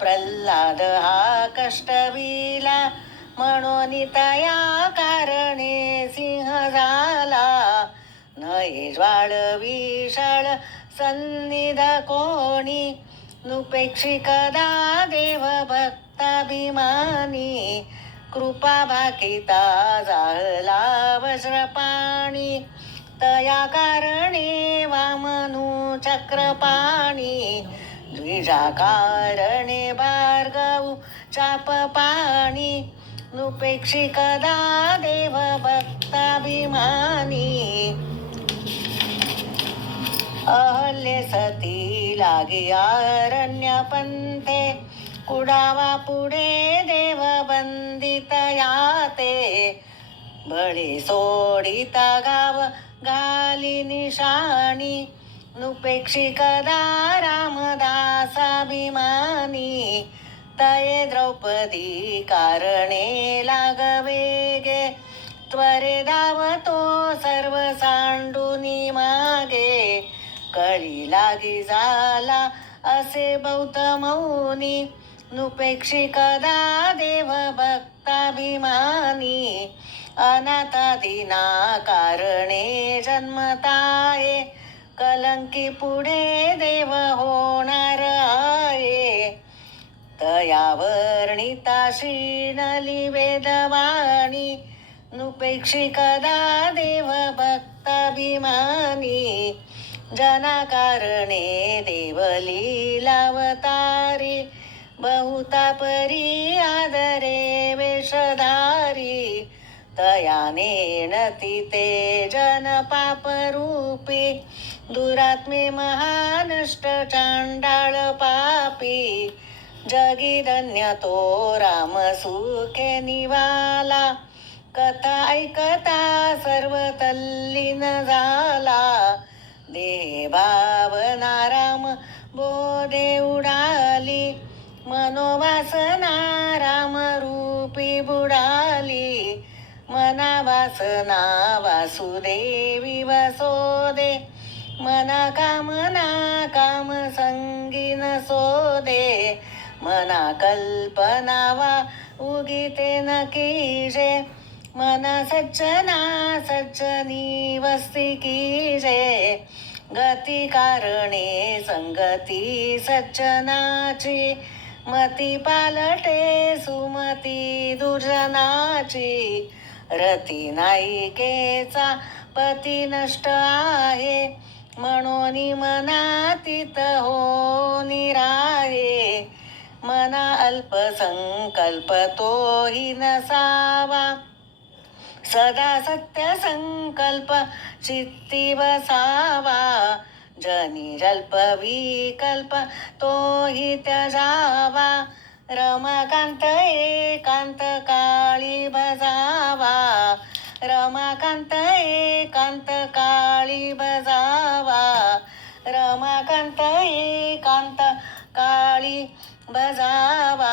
प्रल्हाद हा कष्टवीला म्हणून तया कारणे सिंह झाला. नये ज्वाळ विशाळ सन्निध कोणी नुपेक्षिकदा देव भक्ताभिमानी कृपा भाकिता जाळला वज्रपाणी तया कारणे वामनु चक्रपाणी. द्विजाकारणे भार्गव चापपाणी नुपेक्षी कदा देव भक्ताभिमानी अहल्ये सती लागे अरण्य पंथे कुडावा पुढे देव बंदित याते. बळी सोडिता गाव घाली निशाणी नुपेक्षी रामदासाभिमानी तये द्रौपदी कारणे लागवेगे त्वरे धावतो सर्व सांडूनी मागे कळी लागी झाला असे बौत मौनी नुपेक्षिकदा देव भक्ताभिमानी अनाथा दिना कारणे जन्मताये कलंकी पुढे देव होणार आहे. तया शिणली वेदवाणी नुपेक्षी कदा देव भक्ताभिमानी. जनाकारणे देवलीलावतारी बहुता परी आदरे वेषधारी. तयाने नती ते जन पापरूपी दुरात्मे महानष्ट चांडाळ पापी जगी धन्य तो राम सुखे निवाला. कथा ऐकता सर्व तल्लीन झाला. देह भावना राम बोधे उडाली. मनोवासना राम रूपी बुडाली. मनावासना वासुदेवी वसोदे. मना कामना काम संगीन सोदे. मना कल्पना वा उगीते न कीजे. मना सज्जना सज्जनी वस्ती कीजे. गती कारणे संगती सज्जनाची. मती पालटे सुमती दुर्जनाची. रती नायिकेचा पती नष्ट आहे. म्हणून मनातीत हो निराळे मना अल्प संकल्प तोही नसावा. सदा सत्य संकल्प चित्ती बसावा. जनी जल्प विकल्प तोही त्याजावा. रमाकांत एकांत काळी बजावा. रमाकांत एकांत काळी बजावा. रमाकांत एकांत काळी बजावा.